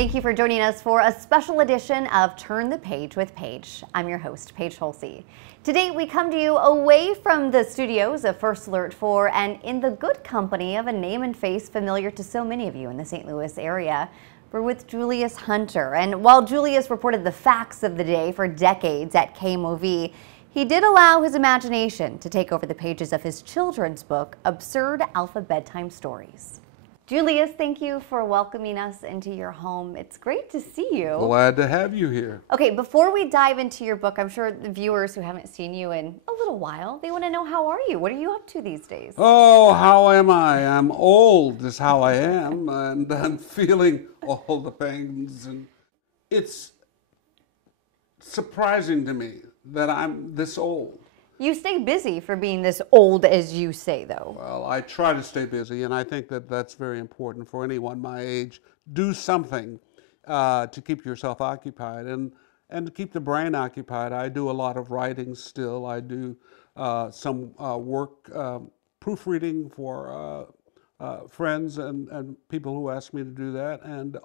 Thank you for joining us for a special edition of Turn the Page with Paige. I'm your host, Paige Hulsey. Today we come to you away from the studios of First Alert 4 and in the good company of a name and face familiar to so many of you in the St. Louis area. We're with Julius Hunter, and while Julius reported the facts of the day for decades at KMOV, he did allow his imagination to take over the pages of his children's book, Absurd Alphabedtime Stories. Julius, thank you for welcoming us into your home. It's great to see you. Glad to have you here. Okay, before we dive into your book, I'm sure the viewers who haven't seen you in a little while, they want to know, how are you? What are you up to these days? Oh, how am I? I'm old is how I am, and I'm feeling all the pains. And it's surprising to me that I'm this old. You stay busy for being this old, as you say, though. Well, I try to stay busy, and I think that that's very important for anyone my age. Do something to keep yourself occupied and to keep the brain occupied. I do a lot of writing still. I do some work proofreading for friends and people who ask me to do that. And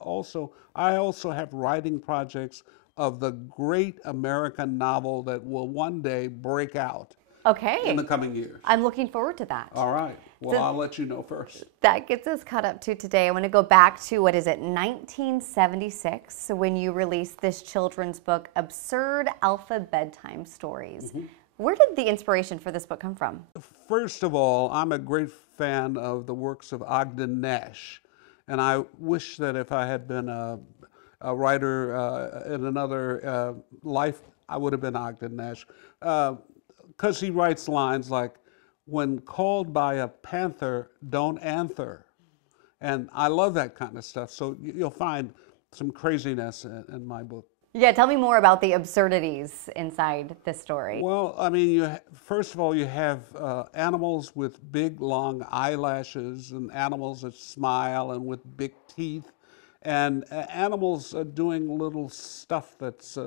I also have writing projects of the great American novel that will one day break out. Okay. In the coming years. I'm looking forward to that. All right. Well, I'll let you know first. That gets us caught up to today. I want to go back to, 1976, when you released this children's book, Absurd Alphabedtime Stories. Mm-hmm. Where did the inspiration for this book come from? First of all, I'm a great fan of the works of Ogden Nash. And I wish that if I had been a writer in another life, I would have been Ogden Nash. Because he writes lines like, "When called by a panther, don't answer." And I love that kind of stuff. So you'll find some craziness in my book. Yeah, tell me more about the absurdities inside this story. Well, I mean, first of all, you have animals with big, long eyelashes and animals that smile and with big teeth. And animals doing little stuff that's,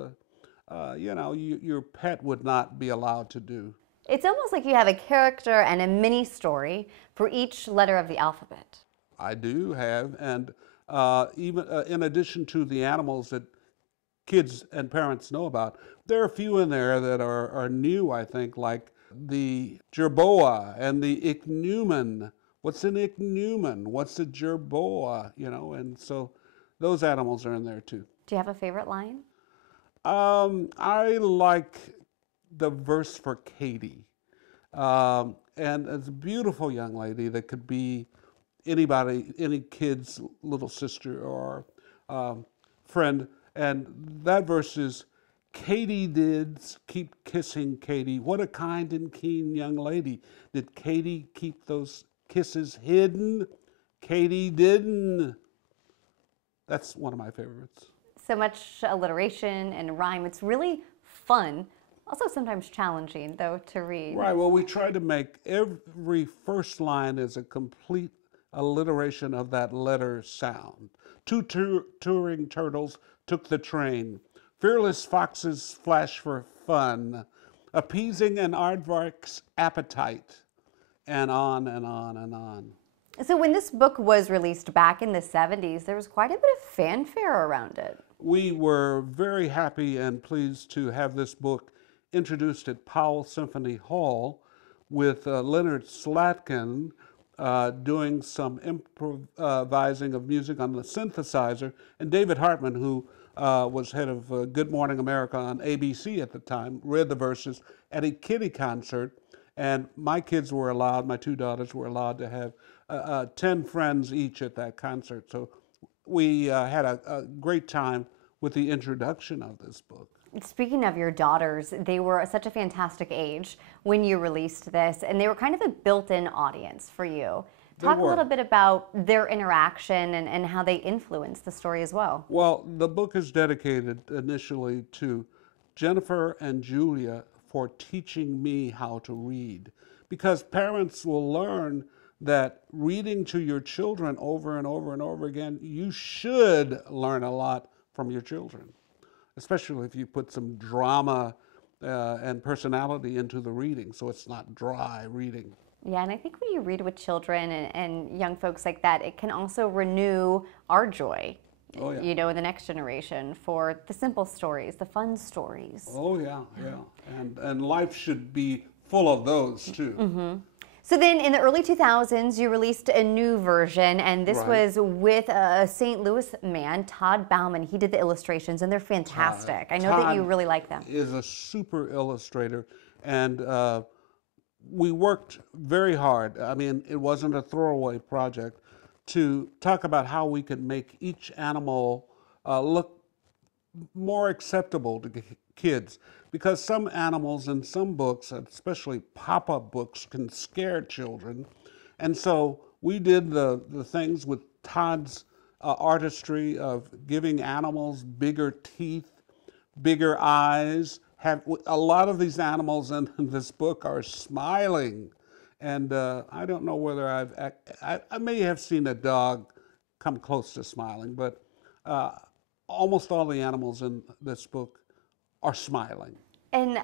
your pet would not be allowed to do. It's almost like you have a character and a mini story for each letter of the alphabet. I do have, and even in addition to the animals that kids and parents know about, there are a few in there that are new, I think, like the jerboa and the ichneumon. What's an ichneumon? What's a jerboa? And so those animals are in there too. Do you have a favorite line? I like the verse for Katie. And it's a beautiful young lady that could be anybody, any kid's little sister or friend. And that verse is, "Katie did keep kissing Katie. What a kind and keen young lady. Did Katie keep those kisses hidden? Katie didn't." That's one of my favorites. So much alliteration and rhyme. It's really fun. Also sometimes challenging, though, to read. Right. Well, we try to make every first line as a complete alliteration of that letter sound. Two touring turtles took the train. Fearless foxes flash for fun. Appeasing an aardvark's appetite. And on and on and on. So when this book was released back in the 70s, there was quite a bit of fanfare around it. We were very happy and pleased to have this book introduced at Powell Symphony Hall with Leonard Slatkin doing some improvising of music on the synthesizer, and David Hartman, who was head of Good Morning America on ABC at the time, read the verses at a kiddie concert, and my kids were allowed, my two daughters were allowed to have 10 friends each at that concert. So we had a great time with the introduction of this book. Speaking of your daughters, they were such a fantastic age when you released this, and they were kind of a built-in audience for you. Talk a little bit about their interaction and how they influenced the story as well. Well, the book is dedicated initially to Jennifer and Julia for teaching me how to read, because parents will learn that reading to your children over and over and over again, you should learn a lot from your children, especially if you put some drama and personality into the reading, so it's not dry reading. Yeah, and I think when you read with children and young folks like that, it can also renew our joy Oh, yeah. You know, in the next generation for the simple stories, the fun stories. Oh, yeah, yeah. And life should be full of those, too. So then in the early 2000s, you released a new version, and this Right. was with a St. Louis man, Todd Balman. He did the illustrations, and they're fantastic. I know that you really like them. Is a super illustrator, and we worked very hard. I mean, it wasn't a throwaway project to talk about how we could make each animal look more acceptable to kids, because some animals in some books, especially pop-up books, can scare children. And so we did the things with Todd's artistry of giving animals bigger teeth, bigger eyes. Have a lot of these animals in this book are smiling, and I don't know whether I may have seen a dog come close to smiling, but almost all the animals in this book are smiling. And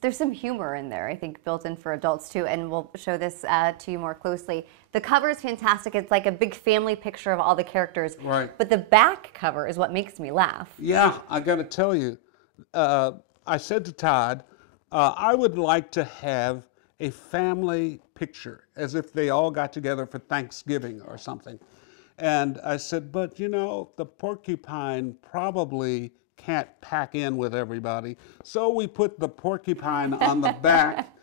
there's some humor in there, I think, built in for adults too. And we'll show this to you more closely. The cover is fantastic. It's like a big family picture of all the characters. Right. But the back cover is what makes me laugh. Yeah, I got to tell you, I said to Todd, I would like to have a family picture, as if they all got together for Thanksgiving or something. And I said, but you know, the porcupine probably can't pack in with everybody. So we put the porcupine on the back,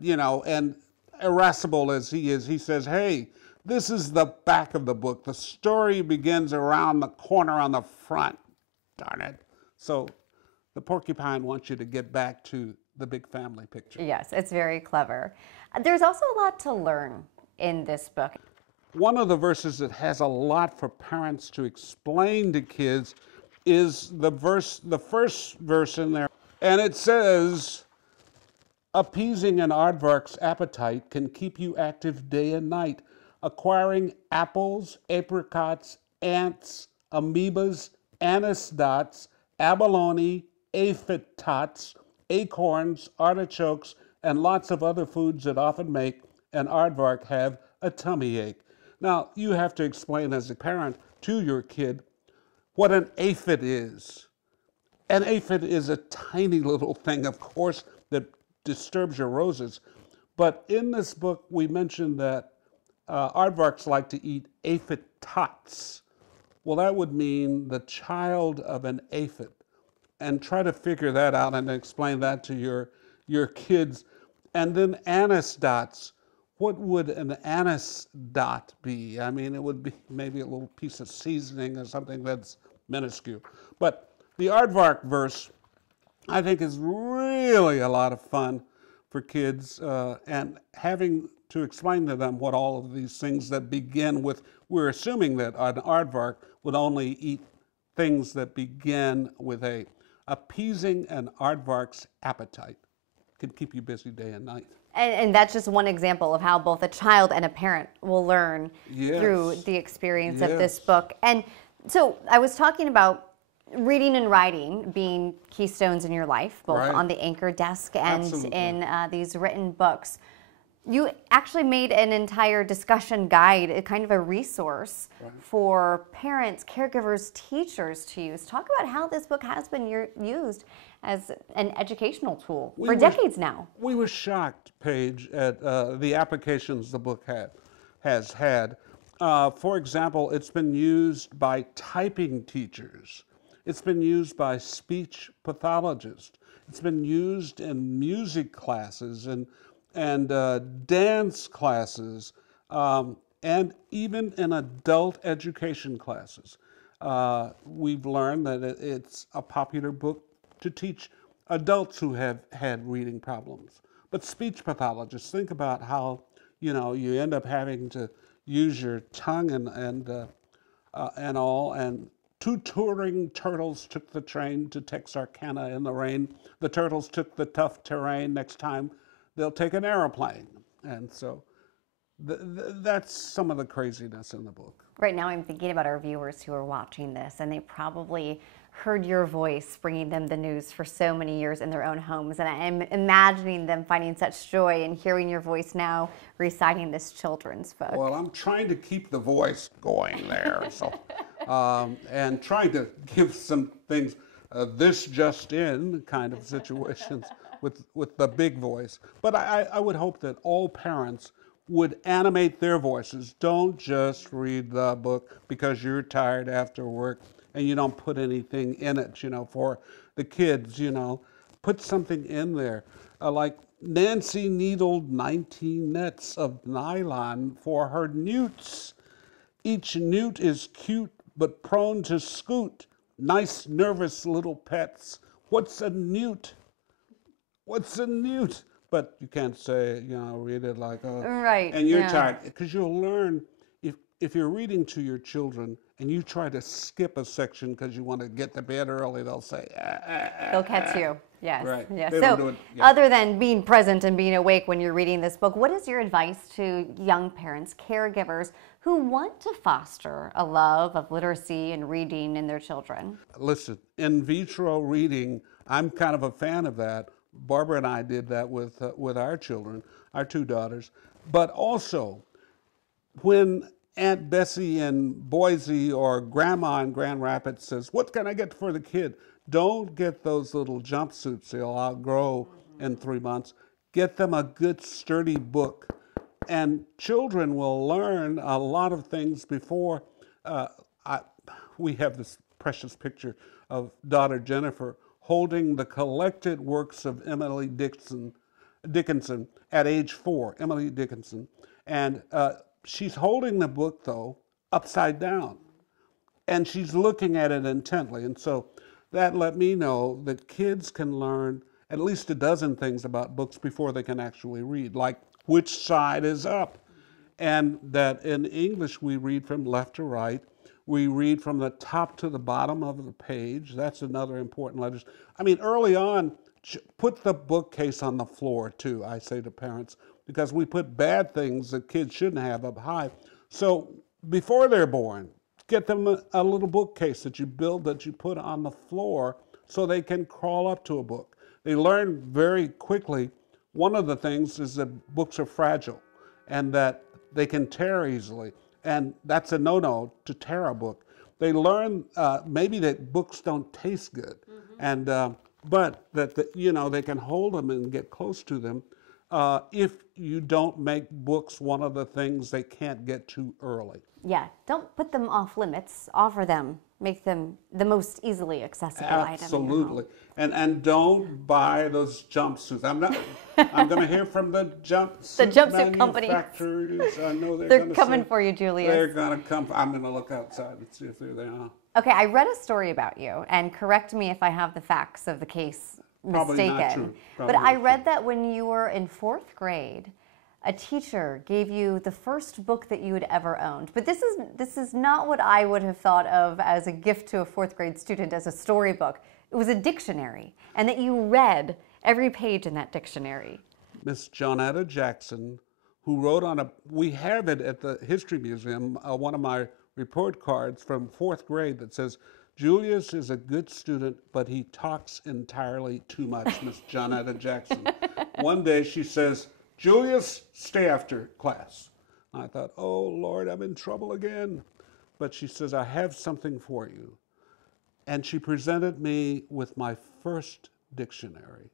you know, and irascible as he is, he says, hey, this is the back of the book. The story begins around the corner on the front, darn it. So the porcupine wants you to get back to the big family picture. Yes, it's very clever. There's also a lot to learn in this book. One of the verses that has a lot for parents to explain to kids is the first verse in there. And it says, appeasing an aardvark's appetite can keep you active day and night, acquiring apples, apricots, ants, amoebas, anise dots, abalone, aphid tots, acorns, artichokes, and lots of other foods that often make an aardvark have a tummy ache. Now, you have to explain as a parent to your kid what an aphid is. An aphid is a tiny little thing, of course, that disturbs your roses. But in this book, we mentioned that aardvarks like to eat aphid tots. Well, that would mean the child of an aphid. And try to figure that out and explain that to your kids. And then anise dots. What would an anise dot be? I mean, it would be maybe a little piece of seasoning or something that's minuscule. But the aardvark verse, I think, is really a lot of fun for kids, and having to explain to them what all of these things that begin with, we're assuming that an aardvark would only eat things that begin with a. Appeasing an aardvark's appetite can keep you busy day and night. And that's just one example of how both a child and a parent will learn through the experience of this book. And so I was talking about reading and writing being keystones in your life, both on the anchor desk and in these written books. You actually made an entire discussion guide, a kind of a resource for parents, caregivers, teachers to use. Talk about how this book has been used as an educational tool for decades now. We were shocked, Paige, at the applications the book has had. For example, it's been used by typing teachers. It's been used by speech pathologists. It's been used in music classes and dance classes, and even in adult education classes. We've learned that it's a popular book to teach adults who have had reading problems. But speech pathologists, think about how, you know, you end up having to use your tongue and all. And two touring turtles took the train to Texarkana in the rain. The turtles took the tough terrain. Next time they'll take an airplane. And so that's some of the craziness in the book. Right now I'm thinking about our viewers who are watching this, and they probably heard your voice bringing them the news for so many years in their own homes. And I'm imagining them finding such joy in hearing your voice now reciting this children's book. Well, I'm trying to keep the voice going there. So and trying to give some things, this just in kind of situations with the big voice. But I would hope that all parents would animate their voices. Don't just read the book because you're tired after work and you don't put anything in it, for the kids, Put something in there. Like Nancy needled 19 nets of nylon for her newts. Each newt is cute but prone to scoot. Nice, nervous little pets. What's a newt? What's a newt? But you can't say, read it like, right. And you're tired, because you'll learn if you're reading to your children and you try to skip a section because you want to get to bed early, they'll say, They'll catch you. Yes. Right. Yes. They So, don't do it. Yeah. other than being present and being awake when you're reading this book, what is your advice to young parents, caregivers who want to foster a love of literacy and reading in their children? Listen, in vitro reading, I'm kind of a fan of that. Barbara and I did that with our children, our two daughters. But also, when Aunt Bessie in Boise or Grandma in Grand Rapids says, "What can I get for the kid?" Don't get those little jumpsuits they'll outgrow in 3 months. Get them a good, sturdy book. And children will learn a lot of things before. We have this precious picture of daughter Jennifer holding the collected works of Emily Dickinson at age 4, Emily Dickinson. And she's holding the book, though, upside down. And she's looking at it intently. And so that let me know that kids can learn at least a dozen things about books before they can actually read, like which side is up. And that in English we read from left to right. We read from the top to the bottom of the page. That's another important letter. I mean, early on, put the bookcase on the floor too, I say to parents, because we put bad things that kids shouldn't have up high. So before they're born, get them a little bookcase that you build that you put on the floor so they can crawl up to a book. They learn very quickly. One of the things is that books are fragile and that they can tear easily. And that's a no-no, to tear a book. They learn maybe that books don't taste good, and but that they can hold them and get close to them if you don't make books one of the things they can't get too early. Yeah, don't put them off limits. Offer them. Make them the most easily accessible item. Absolutely. And don't buy those jumpsuits. I'm going to hear from the jumpsuit manufacturers. I know they're coming for you, Julius. They're going to come. I'm going to look outside and see if they're there. Okay, I read a story about you, and correct me if I have the facts of the case mistaken. Probably not true. But I read that when you were in 4th grade, a teacher gave you the first book that you had ever owned. But this is not what I would have thought of as a gift to a 4th grade student as a storybook. It was a dictionary, and that you read every page in that dictionary. Miss Johnetta Jackson, who wrote we have it at the History Museum, one of my report cards from 4th grade that says, "Julius is a good student, but he talks entirely too much," Miss Johnetta Jackson. One day she says, "Julius, stay after class." I thought, oh, Lord, I'm in trouble again. But she says, "I have something for you." And she presented me with my first dictionary.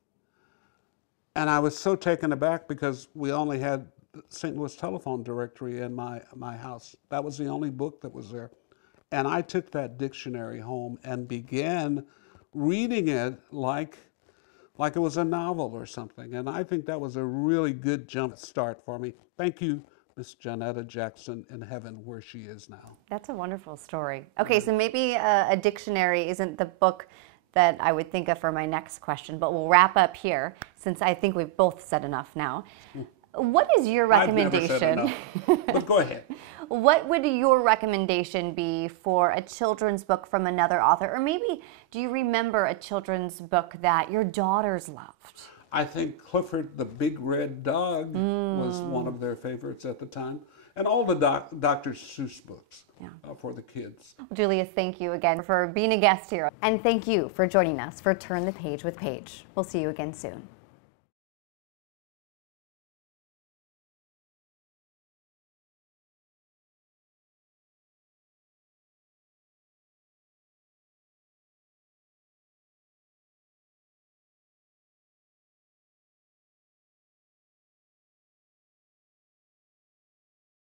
And I was so taken aback because we only had the St. Louis Telephone Directory in my house. That was the only book that was there. And I took that dictionary home and began reading it like it was a novel or something. And I think that was a really good jump start for me. Thank you, Miss Johnetta Jackson in heaven, where she is now. That's a wonderful story. Okay, so maybe a dictionary isn't the book that I would think of for my next question, but we'll wrap up here since I think we've both said enough now. What is your recommendation? I've never said enough, but go ahead. What would your recommendation be for a children's book from another author? Or maybe do you remember a children's book that your daughters loved? I think Clifford the Big Red Dog was one of their favorites at the time. And all the Dr. Seuss books for the kids. Julius, thank you again for being a guest here. And thank you for joining us for Turn the Page with Paige. We'll see you again soon.